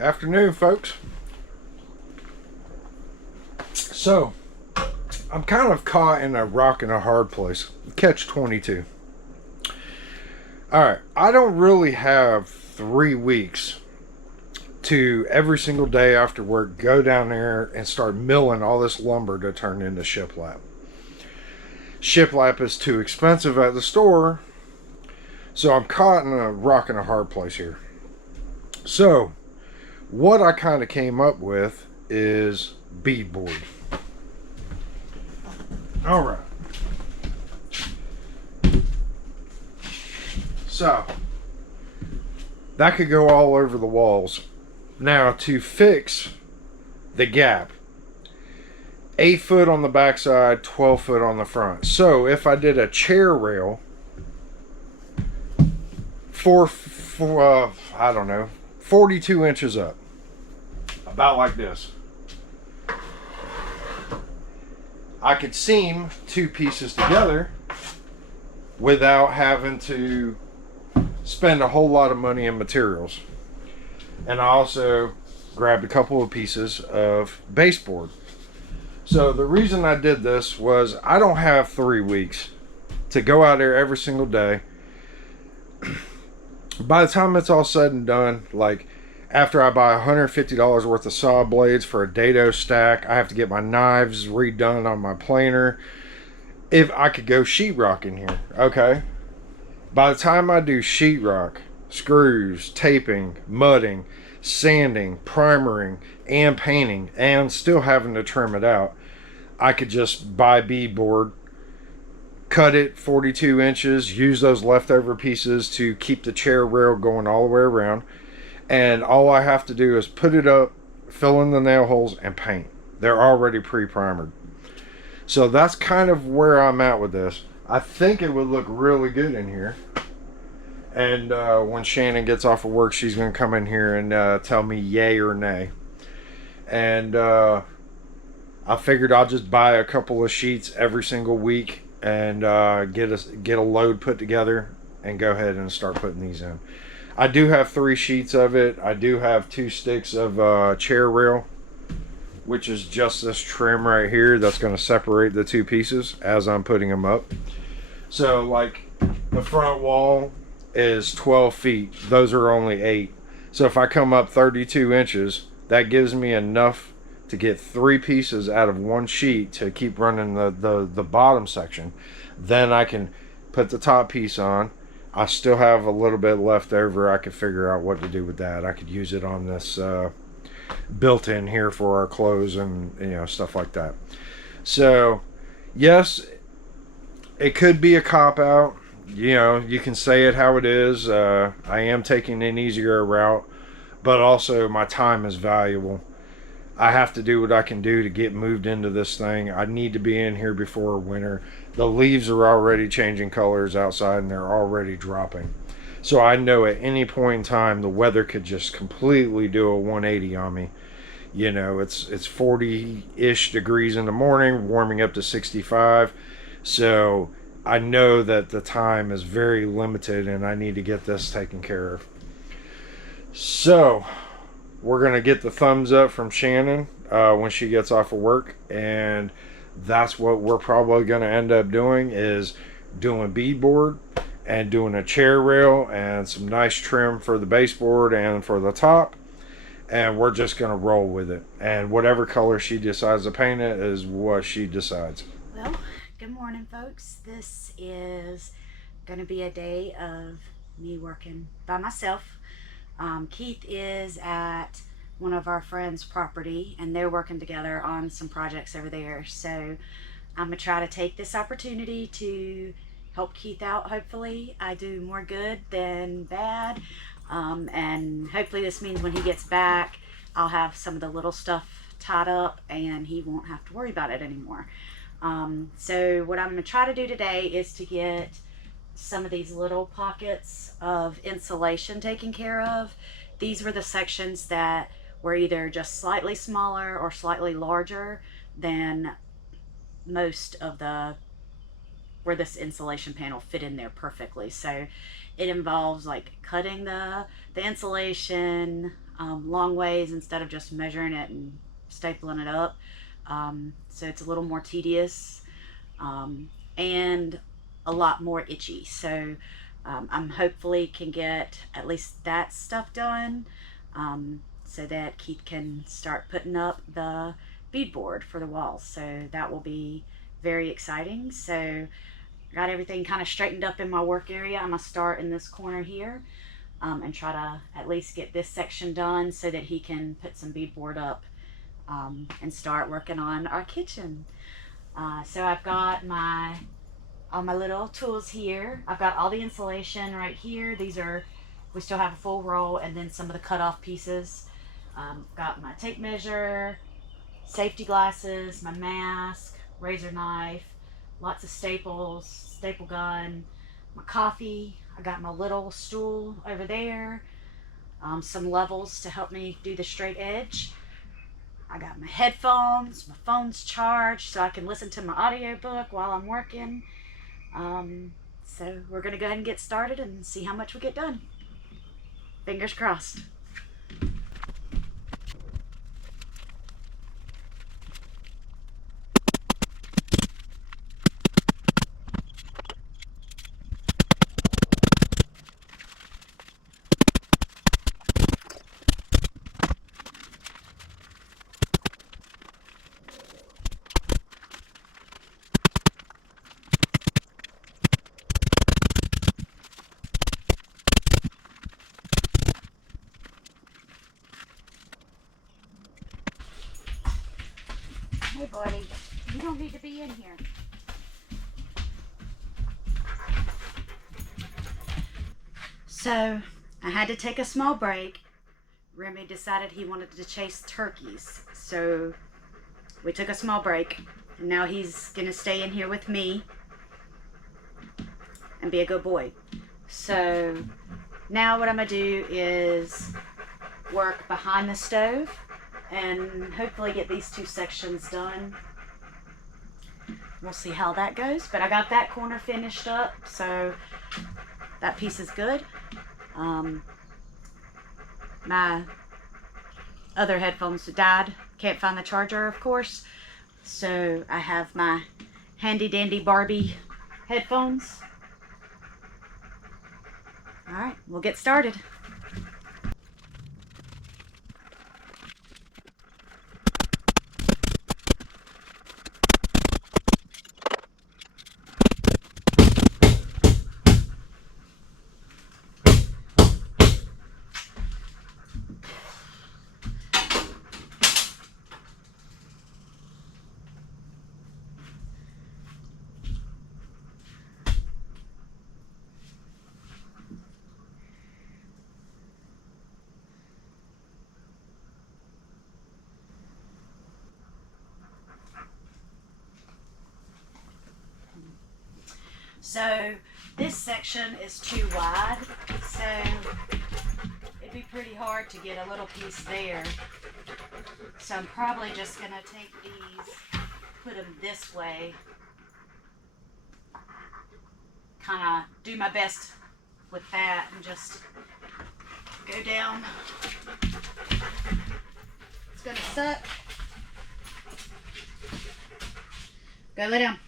Afternoon, folks. So, I'm kind of caught in a rock and a hard place. Catch 22. Alright, I don't really have 3 weeks to every single day after work go down there and start milling all this lumber to turn into shiplap. Shiplap is too expensive at the store, so I'm caught in a rock and a hard place here. So, what I kind of came up with is beadboard. Alright. So, that could go all over the walls. Now, to fix the gap, 8 foot on the backside, 12 foot on the front. So, if I did a chair rail, I don't know, 42 inches up, about like this, I could seam 2 pieces together without having to spend a whole lot of money in materials. And I also grabbed a couple of pieces of baseboard. So the reason I did this was I don't have 3 weeks to go out there every single day. By the time it's all said and done, like after I buy $150 worth of saw blades for a dado stack, I have to get my knives redone on my planer. If I could go sheetrocking here, okay? By the time I do sheetrock, screws, taping, mudding, sanding, primering, and painting, and still having to trim it out, I could just buy beadboard, cut it 42 inches, use those leftover pieces to keep the chair rail going all the way around, and all I have to do is put it up, fill in the nail holes, and paint. They're already pre-primered. So that's kind of where I'm at with this. I think it would look really good in here. And when Shannon gets off of work, she's going to come in here and tell me yay or nay. And I figured I'll just buy a couple of sheets every single week and get a load put together and go ahead and start putting these in. I do have 3 sheets of it. I do have 2 sticks of chair rail, which is just this trim right here that's going to separate the 2 pieces as I'm putting them up. So like the front wall is 12 feet. Those are only 8. So if I come up 32 inches, that gives me enough to get 3 pieces out of 1 sheet to keep running the bottom section. Then I can put the top piece on. I still have a little bit left over. I could figure out what to do with that. I could use it on this built-in here for our clothes and stuff like that. So yes, it could be a cop-out. You can say it how it is. I am taking an easier route, but also my time is valuable. I have to do what I can do to get moved into this thing. I need to be in here before winter. The leaves are already changing colors outside and they're already dropping. So I know at any point in time the weather could just completely do a 180 on me. It's 40-ish degrees in the morning, warming up to 65. So I know that the time is very limited and I need to get this taken care of. So we're going to get the thumbs up from Shannon when she gets off of work, and that's what we're probably going to end up doing, is doing beadboard and doing a chair rail and some nice trim for the baseboard and for the top, and we're just going to roll with it, and whatever color she decides to paint it is what she decides. Well, good morning, folks. This is going to be a day of me working by myself. Keith is at one of our friends' property and they're working together on some projects over there. So I'm going to try to take this opportunity to help Keith out. Hopefully I do more good than bad. And hopefully this means when he gets back, I'll have some of the little stuff tied up and he won't have to worry about it anymore. So what I'm going to try to do today is to get some of these little pockets of insulation taken care of. These were the sections that were either just slightly smaller or slightly larger than most of the where this insulation panel fit in there perfectly. So it involves like cutting the insulation, long ways instead of just measuring it and stapling it up. So it's a little more tedious and a lot more itchy. So I'm hopefully can get at least that stuff done so that Keith can start putting up the beadboard for the walls. So that will be very exciting. So I got everything kind of straightened up in my work area. I'm gonna start in this corner here and try to at least get this section done so that he can put some beadboard up and start working on our kitchen. So I've got all my little tools here. I've got all the insulation right here. We still have a full roll, and then some of the cut off pieces. Got my tape measure, safety glasses, my mask, razor knife, lots of staples, staple gun, my coffee. I got my little stool over there, some levels to help me do the straight edge. I got my headphones, my phone's charged so I can listen to my audiobook while I'm working. So we're gonna go ahead and get started and see how much we get done. Fingers crossed. Hey buddy, you don't need to be in here. So I had to take a small break. Remy decided he wanted to chase turkeys. So we took a small break. And now he's gonna stay in here with me and be a good boy. So now what I'm gonna do is work behind the stove and hopefully get these two sections done. We'll see how that goes, but I got that corner finished up, so that piece is good. My other headphones died. Can't find the charger, of course, so I have my handy dandy Barbie headphones. All right, we'll get started. So this section is too wide, so it'd be pretty hard to get a little piece there. So I'm probably just gonna take these, put them this way, kind of do my best with that and just go down. It's gonna suck. Go lay down.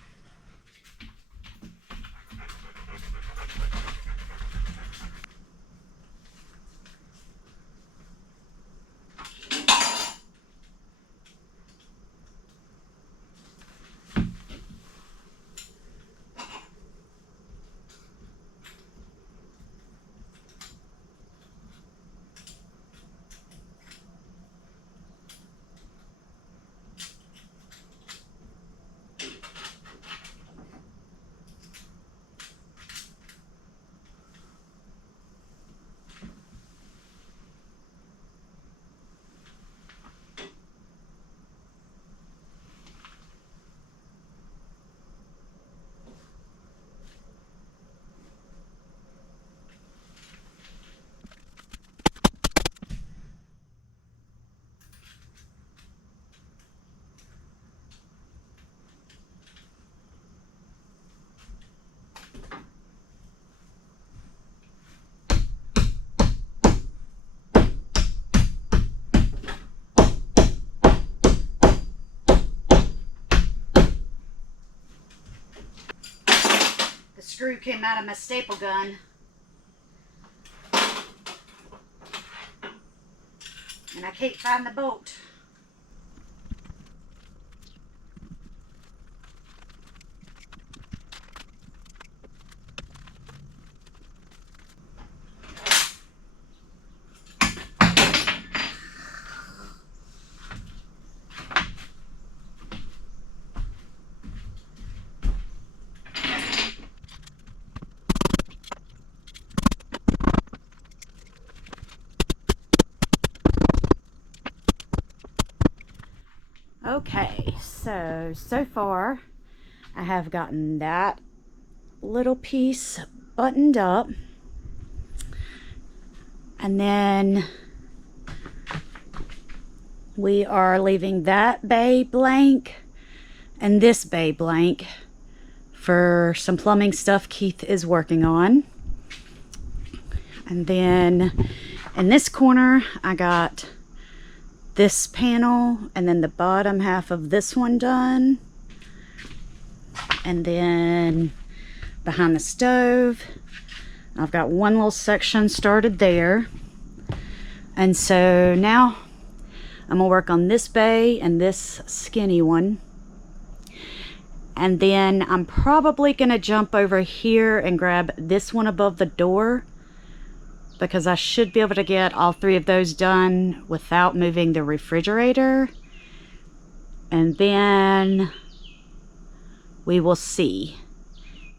screw came out of my staple gun. And I can't find the bolt. Okay, so far I have gotten that little piece buttoned up, and then we are leaving that bay blank and this bay blank for some plumbing stuff Keith is working on. And then in this corner I got this panel and then the bottom half of this one done, and then behind the stove I've got one little section started there. And so now I'm gonna work on this bay and this skinny one, and then I'm probably gonna jump over here and grab this one above the door, because I should be able to get all three of those done without moving the refrigerator. And then we will see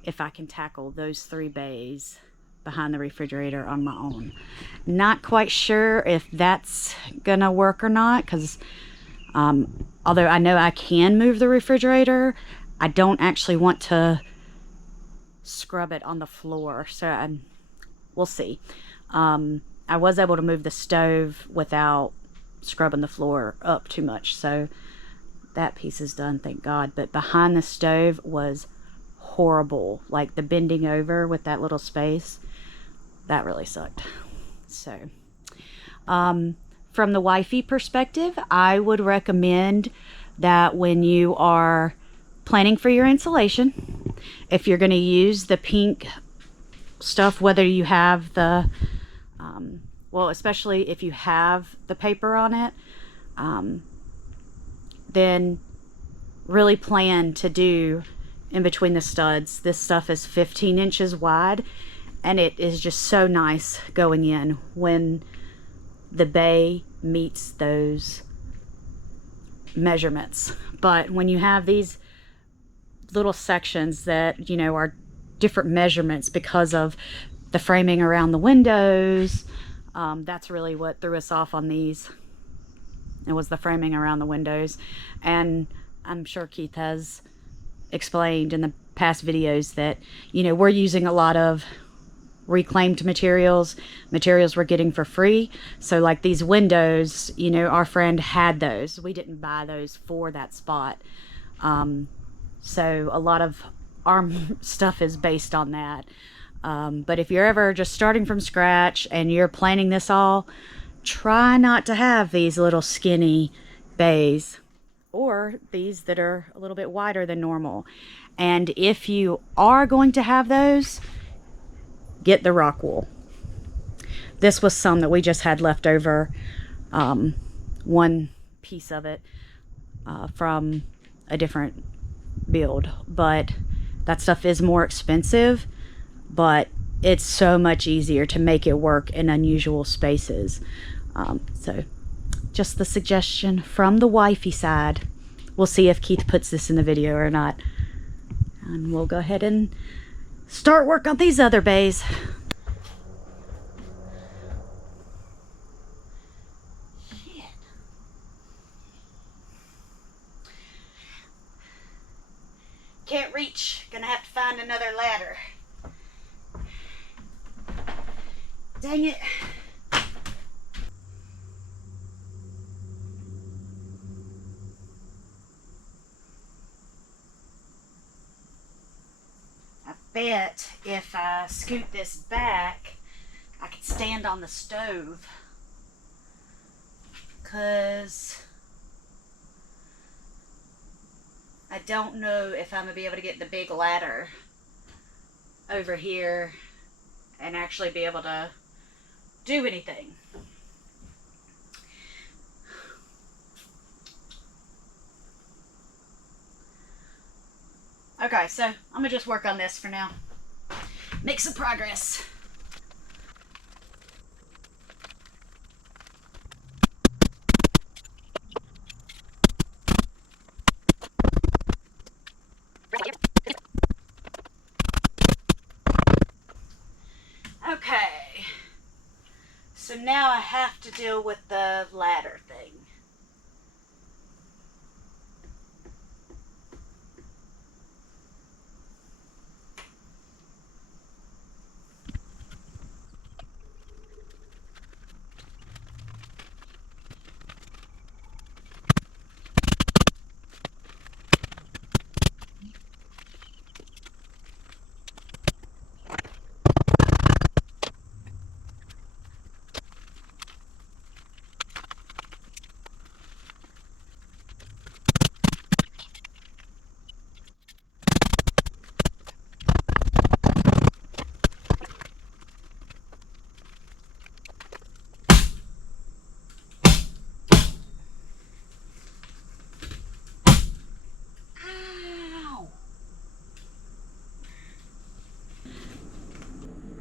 if I can tackle those 3 bays behind the refrigerator on my own. Not quite sure if that's gonna work or not, because although I know I can move the refrigerator, I don't actually want to scrub it on the floor, so we'll see. I was able to move the stove without scrubbing the floor up too much, so that piece is done, thank God. But behind the stove was horrible, like the bending over with that little space, that really sucked. So from the wifey perspective, I would recommend that when you are planning for your insulation, if you're going to use the pink stuff, whether you have the well, especially if you have the paper on it, then really plan to do in between the studs. This stuff is 15 inches wide, and it is just so nice going in when the bay meets those measurements. But when you have these little sections that, you know, are different measurements because of the framing around the windows, that's really what threw us off on these. It was the framing around the windows. And I'm sure Keith has explained in the past videos that, you know, we're using a lot of reclaimed materials we're getting for free. So like these windows, you know, our friend had those. We didn't buy those for that spot. So a lot of our stuff is based on that. But if you're ever just starting from scratch and you're planning this all, try not to have these little skinny bays, or these that are a little bit wider than normal. And if you are going to have those, get the rock wool. This was some that we just had left over, one piece of it from a different build, but that stuff is more expensive, but it's so much easier to make it work in unusual spaces. So just the suggestion from the wifey side. We'll see if Keith puts this in the video or not, and we'll go ahead and start work on these other bays. Shit. Can't reach. Gonna have to find another ladder. Dang it. I bet if I scoot this back, I could stand on the stove. 'Cause I don't know if I'm gonna be able to get the big ladder over here and actually be able to do anything. Okay, so I'm gonna just work on this for now. Make some progress. Okay, so now I have to deal with the ladder thing.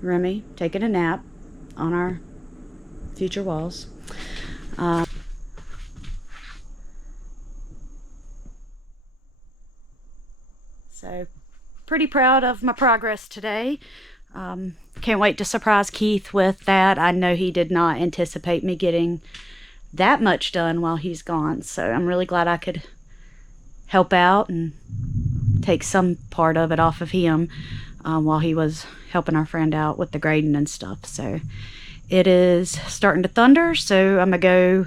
Remy taking a nap on our future walls. So pretty proud of my progress today. Can't wait to surprise Keith with that. I know he did not anticipate me getting that much done while he's gone, so I'm really glad I could help out and take some part of it off of him while he was helping our friend out with the grading and stuff. So it is starting to thunder, so I'm gonna go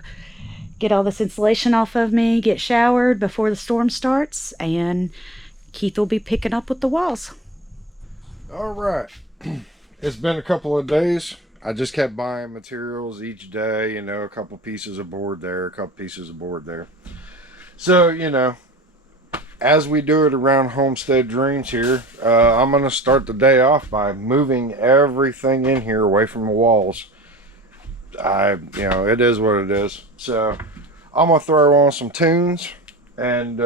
get all this insulation off of me, get showered before the storm starts, and Keith will be picking up with the walls. All right. It's been a couple of days. I just kept buying materials each day, you know, a couple pieces of board there, a couple pieces of board there. So, you know, as we do it around Homestead.Dreams here, I'm going to start the day off by moving everything in here away from the walls. You know, it is what it is. So I'm going to throw on some tunes and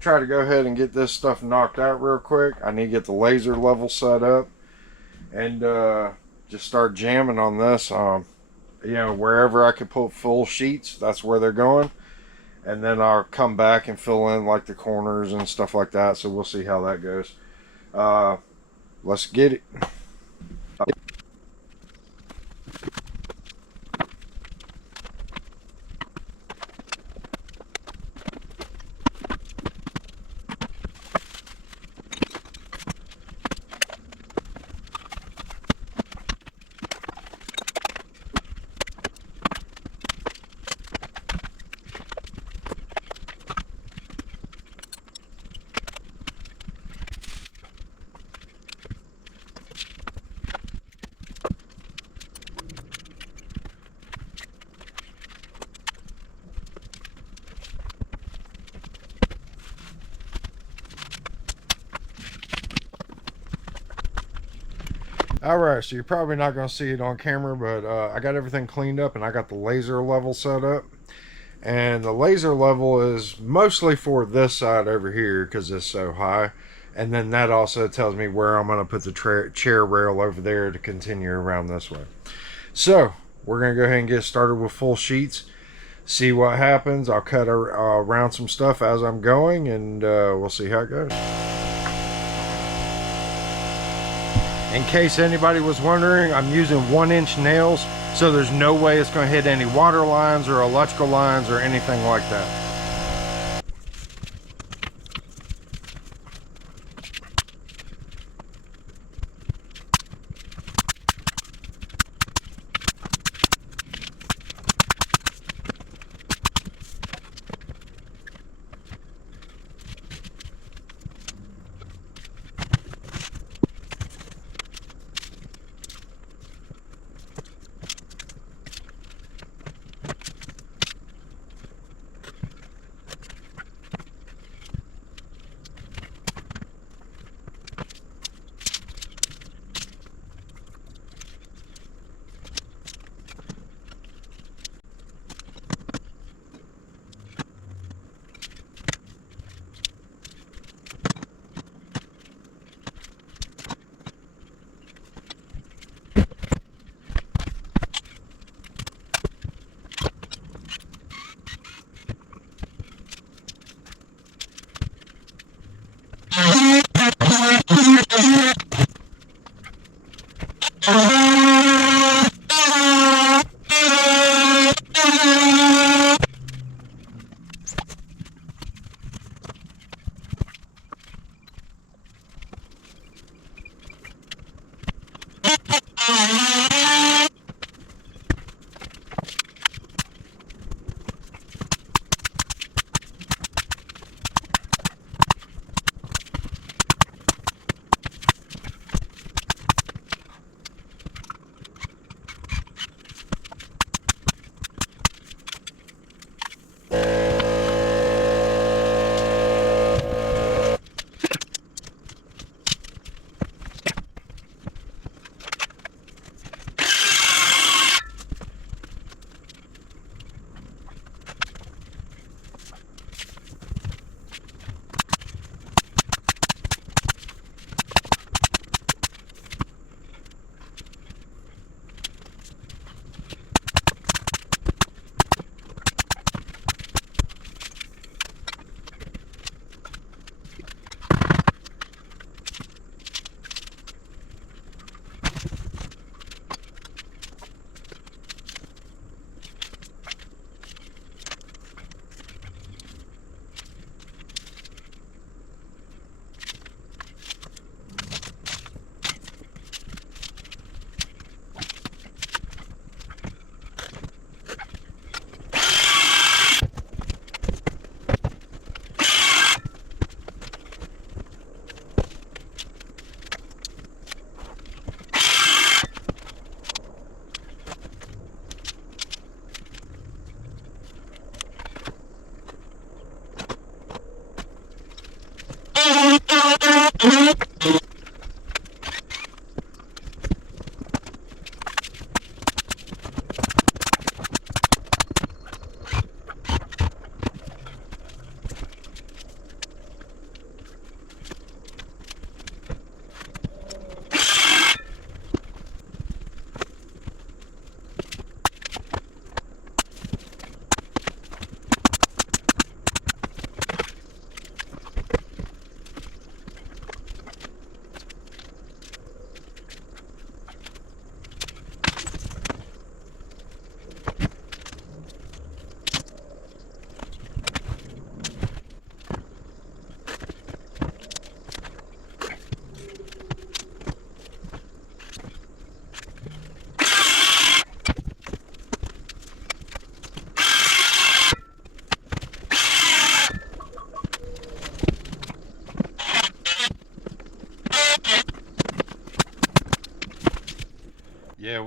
try to go ahead and get this stuff knocked out real quick. I need to get the laser level set up and just start jamming on this. You know, wherever I can put full sheets, that's where they're going. And then I'll come back and fill in like the corners and stuff like that. So we'll see how that goes. Let's get it. Alright, so you're probably not going to see it on camera, but I got everything cleaned up and I got the laser level set up. And the laser level is mostly for this side over here because it's so high. And then that also tells me where I'm going to put the chair rail over there to continue around this way. So, we're going to go ahead and get started with full sheets. See what happens. I'll cut around some stuff as I'm going and we'll see how it goes. In case anybody was wondering, I'm using 1-inch nails, so there's no way it's going to hit any water lines or electrical lines or anything like that.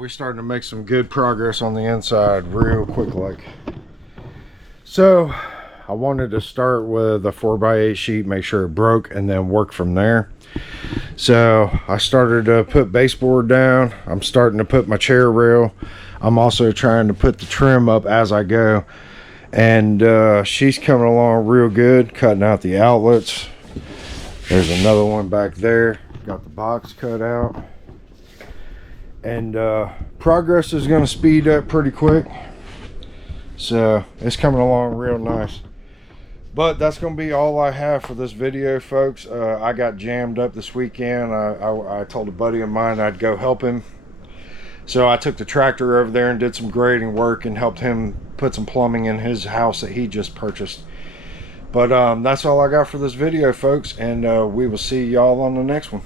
we're starting to make some good progress on the inside real quick like. So I wanted to start with a 4x8 sheet, make sure it broke, and then work from there. So I started to put baseboard down. I'm starting to put my chair rail. I'm also trying to put the trim up as I go, and she's coming along real good, cutting out the outlets. There's another one back there, got the box cut out, and progress is going to speed up pretty quick, so it's coming along real nice. But that's going to be all I have for this video, folks. I got jammed up this weekend. I told a buddy of mine I'd go help him. So I took the tractor over there and did some grading work and helped him put some plumbing in his house that he just purchased. But that's all I got for this video, folks. And we will see y'all on the next one.